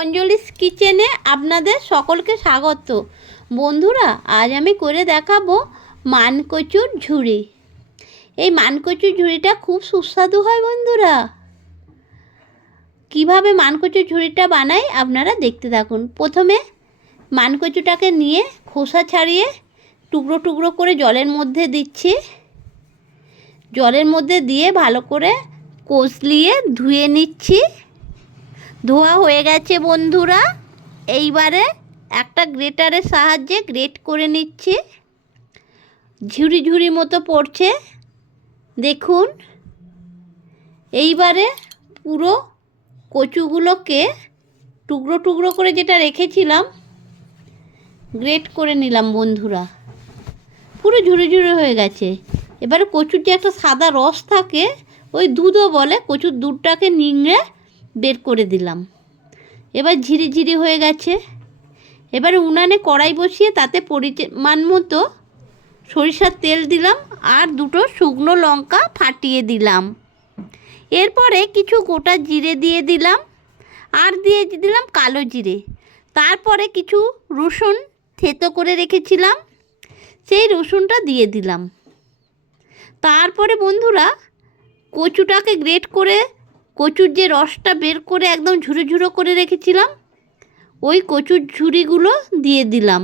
অঞ্জলিস কিচেনে আপনাদের সকলকে স্বাগত। বন্ধুরা, আজ আমি করে দেখাবো মানকচুর ঝুড়ি। এই মানকচুর ঝুড়িটা খুব সুস্বাদু হয় বন্ধুরা। কিভাবে মানকচুর ঝুড়িটা বানাই আপনারা দেখতে থাকুন। প্রথমে মানকচুটাকে নিয়ে খোসা ছাড়িয়ে টুকরো টুকরো করে জলের মধ্যে দিচ্ছি। জলের মধ্যে দিয়ে ভালো করে কষলিয়ে ধুয়ে নিচ্ছি। ধোয়া হয়ে গেছে বন্ধুরা। এইবারে একটা গ্রেটারের সাহায্যে গ্রেট করে নিচ্ছি। ঝুড়ি ঝুড়ি মতো পড়ছে দেখুন। এইবারে পুরো কচুগুলোকে টুকরো টুকরো করে যেটা রেখেছিলাম গ্রেট করে নিলাম বন্ধুরা। পুরো ঝুড়ি ঝুড়ি হয়ে গেছে। এবারে কচুর যে একটা সাদা রস থাকে, ওই দুধও বলে, কচুর দুধটাকে নিংড়ে বের করে দিলাম। এবার ঝিরি ঝিরি হয়ে গেছে। এবারে উনানে কড়াই বসিয়ে তাতে পরিমাণ মতো সরিষার তেল দিলাম আর দুটো শুকনো লঙ্কা ফাটিয়ে দিলাম। এরপরে কিছু গোটা জিরে দিয়ে দিলাম আর দিয়ে দিলাম কালো জিরে। তারপরে কিছু রসুন থেতো করে রেখেছিলাম, সেই রসুনটা দিয়ে দিলাম। তারপরে বন্ধুরা কচুটাকে গ্রেট করে কচুর যে রসটা বের করে একদম ঝুরো ঝুরো করে রেখেছিলাম, ওই কচুর ঝুড়িগুলো দিয়ে দিলাম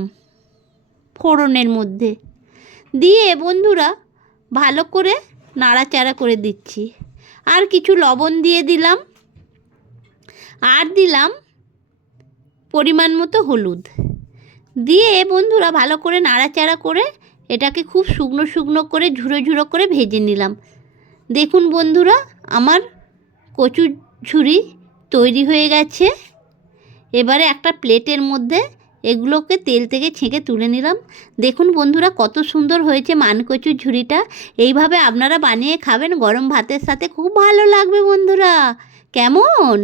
ফোড়নের মধ্যে। দিয়ে বন্ধুরা ভালো করে নাড়াচাড়া করে দিচ্ছি। আর কিছু লবণ দিয়ে দিলাম আর দিলাম পরিমাণ মতো হলুদ দিয়ে বন্ধুরা ভালো করে নাড়াচাড়া করে এটাকে খুব শুকনো শুকনো করে ঝুরো ঝুরো করে ভেজে নিলাম। দেখুন বন্ধুরা, আমার কচুর ঝুড়ি তৈরি হয়ে গেছে। এবারে একটা প্লেটের মধ্যে এগুলোকে তেল থেকে ছেঁকে তুলে নিলাম। দেখুন বন্ধুরা, কত সুন্দর হয়েছে মানকচুর ঝুড়িটা। এইভাবে আপনারা বানিয়ে খাবেন গরম ভাতের সাথে, খুব ভালো লাগবে বন্ধুরা। কেমন?